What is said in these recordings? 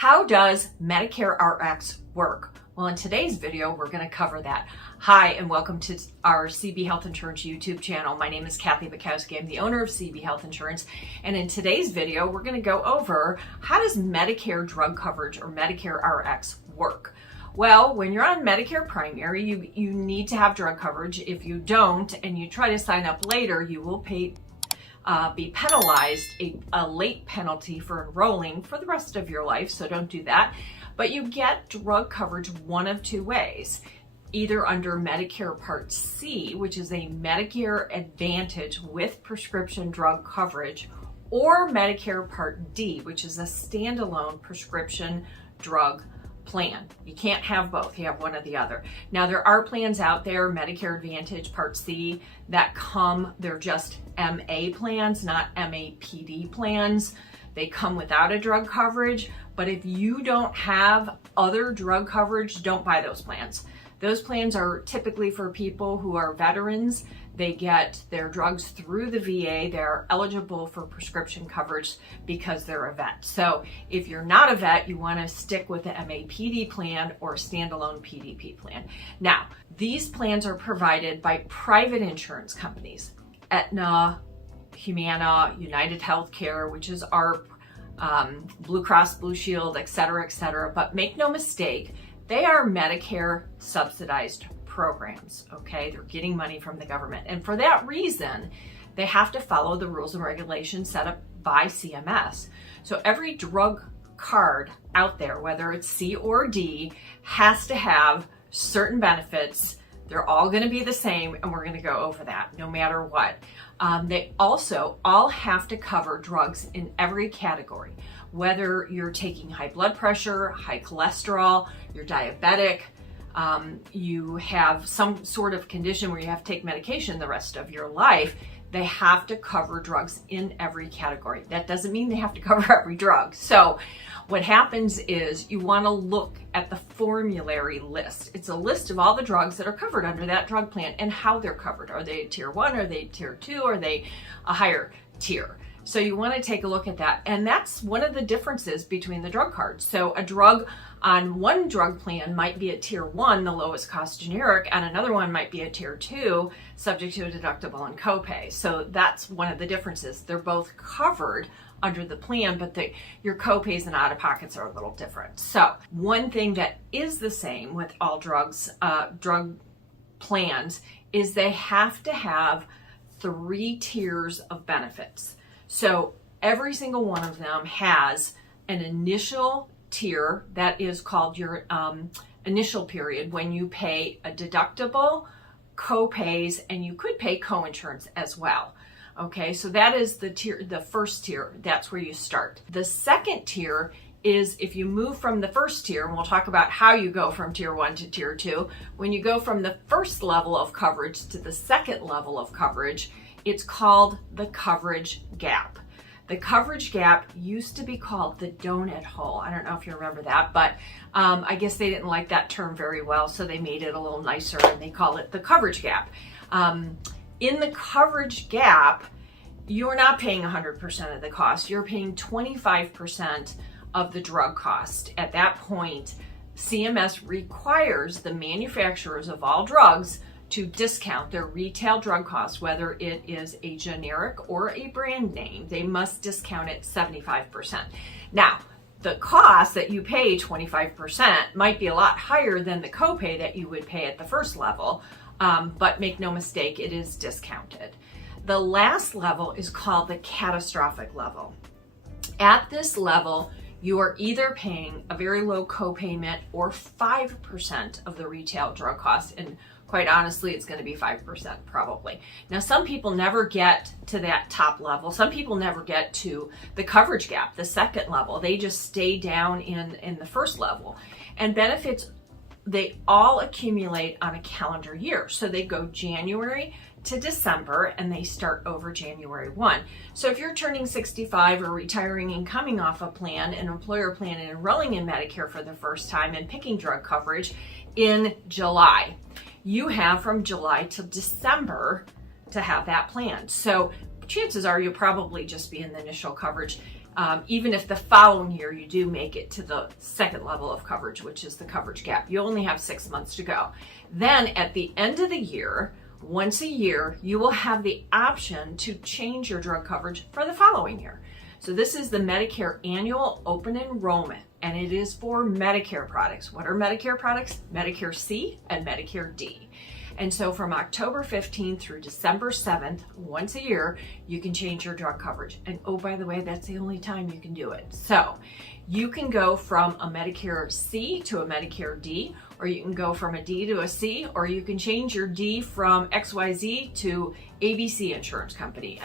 How does Medicare RX work? Well, in today's video, we're going to cover that. Hi, and welcome to our CB Health Insurance YouTube channel. My name is Kathy Bukowski. I'm the owner of CB Health Insurance. And in today's video, we're going to go over how does Medicare drug coverage or Medicare RX work? Well, when you're on Medicare primary, you need to have drug coverage. If you don't and you try to sign up later, you will be penalized a late penalty for enrolling for the rest of your life, so don't do that. But you get drug coverage one of two ways, either under Medicare Part C, which is a Medicare Advantage with prescription drug coverage, or Medicare Part D, which is a standalone prescription drug plan. You can't have both, you have one or the other. Now there are plans out there, Medicare Advantage Part C, that they're just MA plans, not MAPD plans. They come without a drug coverage, but if you don't have other drug coverage, don't buy those plans. Those plans are typically for people who are veterans. They get their drugs through the VA. They're eligible for prescription coverage because they're a vet. So if you're not a vet, you want to stick with the MAPD plan or standalone PDP plan. Now, these plans are provided by private insurance companies, Aetna, Humana, United Healthcare, which is our Blue Cross Blue Shield, et cetera, but make no mistake, they are Medicare subsidized programs, okay? They're getting money from the government. And for that reason, they have to follow the rules and regulations set up by CMS. So every drug card out there, whether it's C or D, has to have certain benefits. They're all going to be the same, and we're going to go over that no matter what. They also all have to cover drugs in every category, whether you're taking high blood pressure, high cholesterol, you're diabetic, you have some sort of condition where you have to take medication the rest of your life. They have to cover drugs in every category. That doesn't mean they have to cover every drug. So what happens is you want to look at the formulary list. It's a list of all the drugs that are covered under that drug plan and how they're covered. Are they tier 1? Are they tier 2? Are they a higher tier? So you want to take a look at that. And that's one of the differences between the drug cards. So a drug on one drug plan might be a tier 1, the lowest cost generic, and another one might be a tier 2, subject to a deductible and copay. So that's one of the differences. They're both covered under the plan, but your copays and out-of-pockets are a little different. So one thing that is the same with all drug plans is they have to have 3 tiers of benefits. So every single one of them has an initial tier that is called your initial period, when you pay a deductible, co-pays, and you could pay co-insurance as well. Okay, so that is the first tier. That's where you start. The second tier is if you move from the first tier, and we'll talk about how you go from tier 1 to tier 2. When you go from the first level of coverage to the second level of coverage, it's called the coverage gap. The coverage gap used to be called the donut hole. I don't know if you remember that, but I guess they didn't like that term very well, so they made it a little nicer and they call it the coverage gap. In the coverage gap, you're not paying 100% of the cost. You're paying 25% of the drug cost. At that point, CMS requires the manufacturers of all drugs to discount their retail drug costs, whether it is a generic or a brand name. They must discount it 75%. Now, the cost that you pay, 25%, might be a lot higher than the copay that you would pay at the first level, but make no mistake, it is discounted. The last level is called the catastrophic level. At this level, you are either paying a very low copayment or 5% of the retail drug cost, and quite honestly, it's going to be 5% probably. Now, some people never get to that top level. Some people never get to the coverage gap, the second level. They just stay down in the first level. And benefits, they all accumulate on a calendar year. So they go January to December and they start over January 1. So if you're turning 65 or retiring and coming off a plan, an employer plan, and enrolling in Medicare for the first time and picking drug coverage in July, you have from July to December to have that plan. So chances are you'll probably just be in the initial coverage. even if the following year you do make it to the second level of coverage, which is the coverage gap. You only have 6 months to go. Then at the end of the year, once a year, you will have the option to change your drug coverage for the following year. So this is the Medicare Annual Open Enrollment, and it is for Medicare products. What are Medicare products? Medicare C and Medicare D. And so from October 15th through December 7th, once a year, you can change your drug coverage. And oh, by the way, that's the only time you can do it. So you can go from a Medicare C to a Medicare D, or you can go from a D to a C, or you can change your D from XYZ to ABC Insurance Company,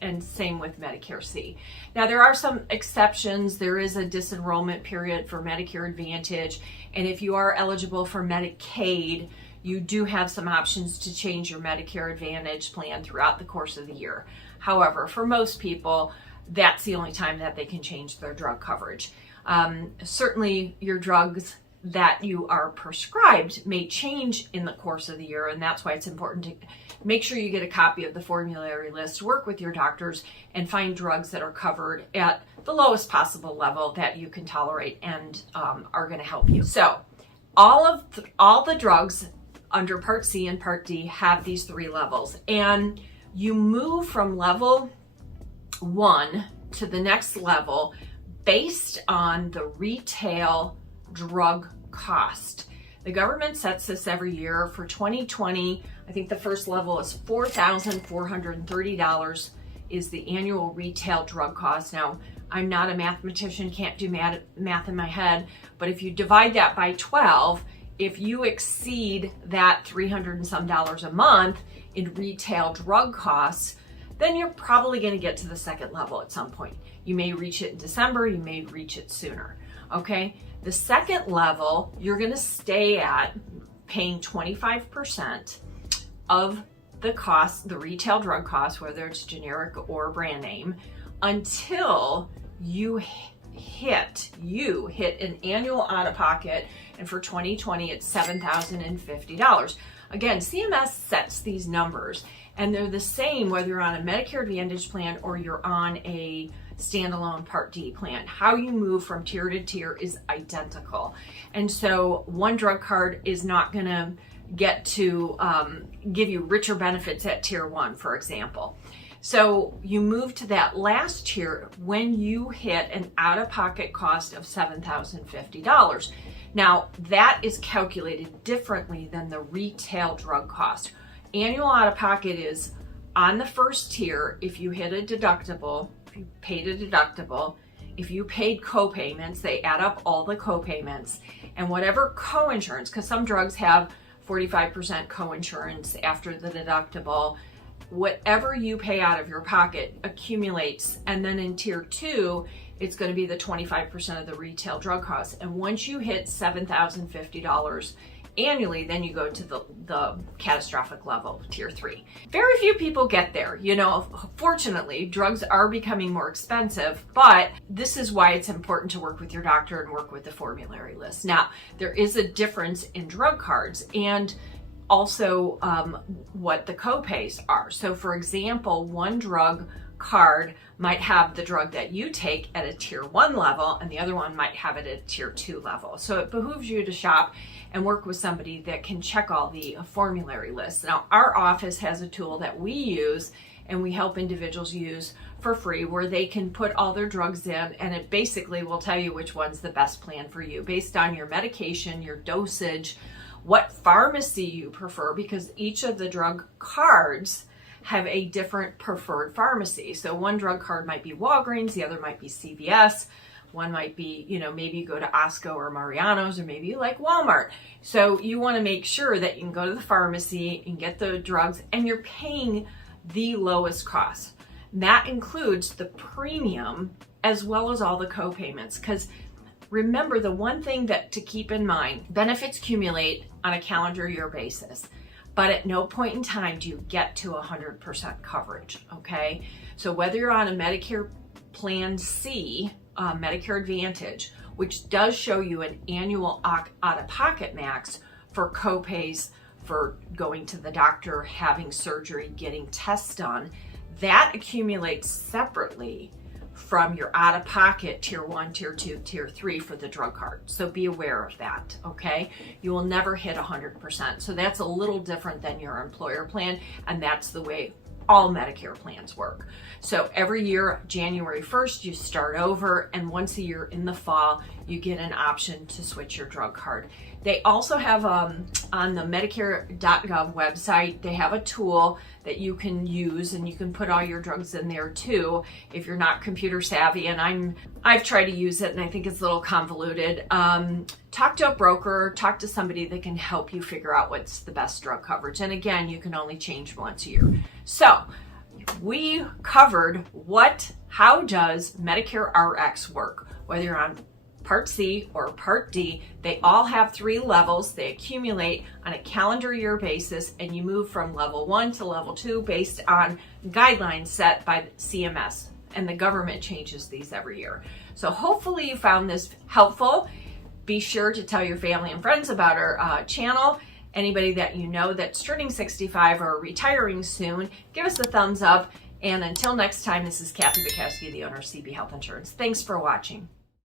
and same with Medicare C. Now there are some exceptions. There is a disenrollment period for Medicare Advantage, and if you are eligible for Medicaid, you do have some options to change your Medicare Advantage plan throughout the course of the year. However, for most people, that's the only time that they can change their drug coverage. Certainly your drugs that you are prescribed may change in the course of the year, and that's why it's important to make sure you get a copy of the formulary list, work with your doctors, and find drugs that are covered at the lowest possible level that you can tolerate and are going to help you. So all the drugs under Part C and Part D have these 3 levels, and you move from level 1 to the next level based on the retail drug cost. The government sets this every year. For 2020, I think the first level is $4,430 is the annual retail drug cost. Now, I'm not a mathematician, can't do math in my head, but if you divide that by 12, if you exceed that $300 and some a month in retail drug costs, then you're probably going to get to the second level at some point. You may reach it in December, you may reach it sooner. Okay, the second level, you're going to stay at paying 25% of the cost, the retail drug cost, whether it's generic or brand name, until you hit an annual out-of-pocket, and for 2020 it's $7,050. Again, CMS sets these numbers, and they're the same whether you're on a Medicare Advantage plan or you're on a standalone Part D plan. How you move from tier to tier is identical, and so one drug card is not going to get to give you richer benefits at tier 1, for example. So you move to that last tier when you hit an out-of-pocket cost of $7,050. Now, that is calculated differently than the retail drug cost. Annual out-of-pocket is on the first tier if you hit a deductible, if you paid a deductible, if you paid co-payments, they add up all the co-payments, and whatever co-insurance, because some drugs have 45% co-insurance after the deductible, whatever you pay out of your pocket accumulates, and then in tier 2 it's going to be the 25% of the retail drug costs. And once you hit $7,050 annually, then you go to the catastrophic level, tier 3. Very few people get there. You know, fortunately, drugs are becoming more expensive, but this is why it's important to work with your doctor and work with the formulary list. Now, there is a difference in drug cards and also what the co-pays are. So for example, one drug card might have the drug that you take at a tier 1 level, and the other one might have it at a tier 2 level. So it behooves you to shop and work with somebody that can check all the formulary lists. Now, our office has a tool that we use and we help individuals use for free, where they can put all their drugs in, and it basically will tell you which one's the best plan for you based on your medication, your dosage, what pharmacy you prefer, because each of the drug cards have a different preferred pharmacy. So one drug card might be Walgreens, the other might be CVS, one might be, you know, maybe you go to Osco or Mariano's, or maybe you like Walmart. So you want to make sure that you can go to the pharmacy and get the drugs, and you're paying the lowest cost. That includes the premium as well as all the co-payments, because remember, the one thing that to keep in mind, benefits accumulate on a calendar year basis, but at no point in time do you get to 100% coverage, okay? So whether you're on a Medicare Plan C, Medicare Advantage, which does show you an annual out-of-pocket max for co-pays for going to the doctor, having surgery, getting tests done, that accumulates separately from your out-of-pocket tier 1, tier 2, tier 3 for the drug card. So be aware of that, okay? You will never hit 100%. So that's a little different than your employer plan, and that's the way all Medicare plans work. So every year, January 1st, you start over, and once a year in the fall, you get an option to switch your drug card. They also have on the Medicare.gov website, they have a tool that you can use, and you can put all your drugs in there too if you're not computer savvy. And I've tried to use it, and I think it's a little convoluted. Talk to a broker, talk to somebody that can help you figure out what's the best drug coverage. And again, you can only change once a year. So we covered how does Medicare RX work, whether you're on Part C or Part D. They all have 3 levels. They accumulate on a calendar year basis, and you move from level 1 to level 2 based on guidelines set by CMS, and the government changes these every year. So hopefully you found this helpful. Be sure to tell your family and friends about our channel. Anybody that you know that's turning 65 or retiring soon, give us a thumbs up. And until next time, this is Kathy Bukowski, the owner of CB Health Insurance. Thanks for watching.